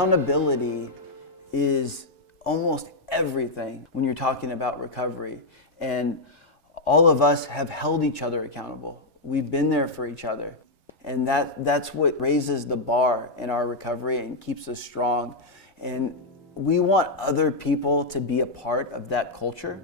Accountability is almost everything when you're talking about recovery. And all of us have held each other accountable. We've been there for each other. And that's what raises the bar in our recovery and keeps us strong. And we want other people to be a part of that culture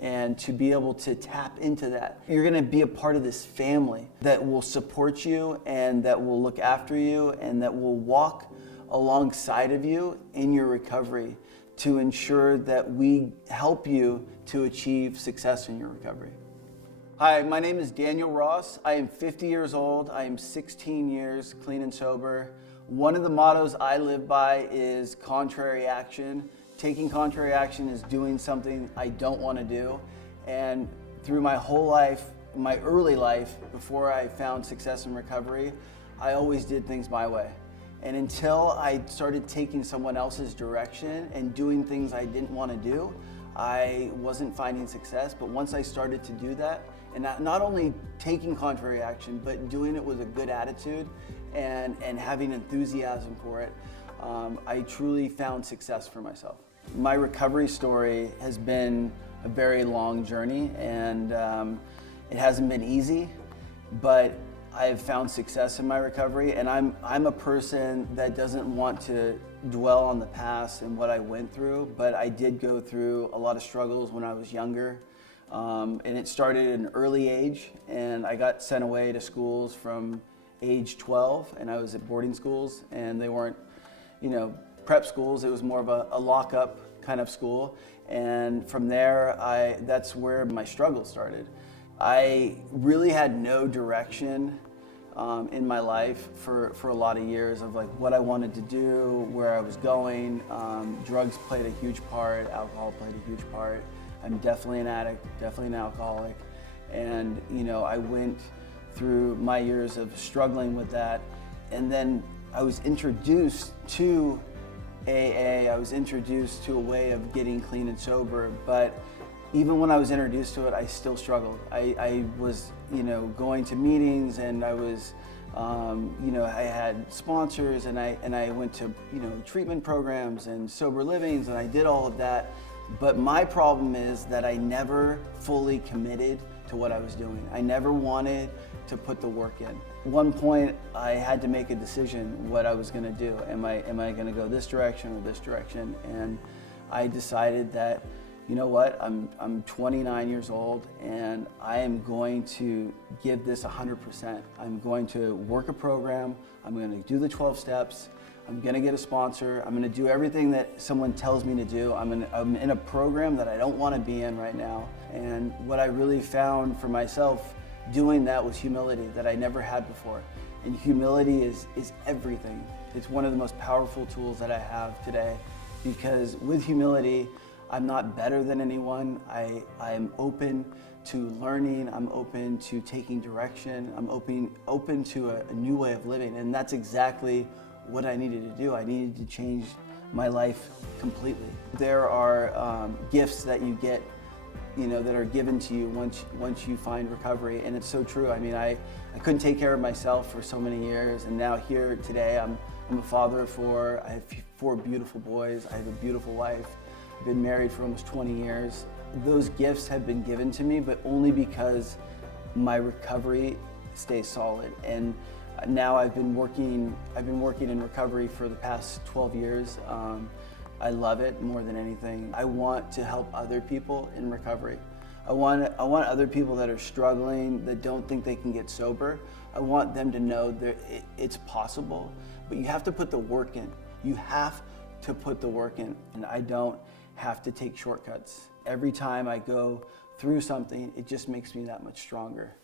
and to be able to tap into that. You're going to be a part of this family that will support you and that will look after you and that will walk alongside of you in your recovery to ensure that we help you to achieve success in your recovery. Hi, my name is Daniel Ross. I am 50 years old. I am 16 years clean and sober. One of the mottos I live by is contrary action. Taking contrary action is doing something I don't want to do. And through my whole life, my early life, before I found success in recovery, I always did things my way. And until I started taking someone else's direction and doing things I didn't want to do, I wasn't finding success. But once I started to do that, and not only taking contrary action, but doing it with a good attitude and having enthusiasm for it, I truly found success for myself. My recovery story has been a very long journey, and it hasn't been easy, but I've found success in my recovery, and I'm a person that doesn't want to dwell on the past and what I went through, but I did go through a lot of struggles when I was younger. And it started at an early age, and I got sent away to schools from age 12, and I was at boarding schools, and they weren't, prep schools. It was more of a lockup kind of school, and from there, that's where my struggle started. I really had no direction in my life for a lot of years of like what I wanted to do, where I was going. Drugs played a huge part, alcohol played a huge part. I'm definitely an addict, definitely an alcoholic. And I went through my years of struggling with that. And then I was introduced to AA, I was introduced to a way of getting clean and sober. But even when I was introduced to it, I still struggled. I was, going to meetings, and I was, I had sponsors, and I went to, treatment programs and sober livings, and I did all of that. But my problem is that I never fully committed to what I was doing. I never wanted to put the work in. At one point, I had to make a decision what I was going to do. Am I going to go this direction or this direction? And I decided that, you know what, I'm 29 years old, and I am going to give this 100%. I'm going to work a program. I'm going to do the 12 steps. I'm gonna get a sponsor. I'm gonna do everything that someone tells me to do. I'm in a program that I don't wanna be in right now. And what I really found for myself doing that was humility that I never had before. And humility is everything. It's one of the most powerful tools that I have today, because with humility, I'm not better than anyone. I'm open to learning. I'm open to taking direction. I'm open to a new way of living. And that's exactly what I needed to do. I needed to change my life completely. There are gifts that you get, that are given to you once you find recovery, and it's so true. I mean, I couldn't take care of myself for so many years, and now here today, I'm a father of 4. I have 4 beautiful boys. I have a beautiful wife. I've been married for almost 20 years. Those gifts have been given to me, but only because my recovery stays solid. And now I've been working in recovery for the past 12 years. I love it more than anything. I want to help other people in recovery. I want other people that are struggling, that don't think they can get sober. I want them to know that it's possible, but you have to put the work in. You have to put the work in, and I don't have to take shortcuts. Every time I go through something, it just makes me that much stronger.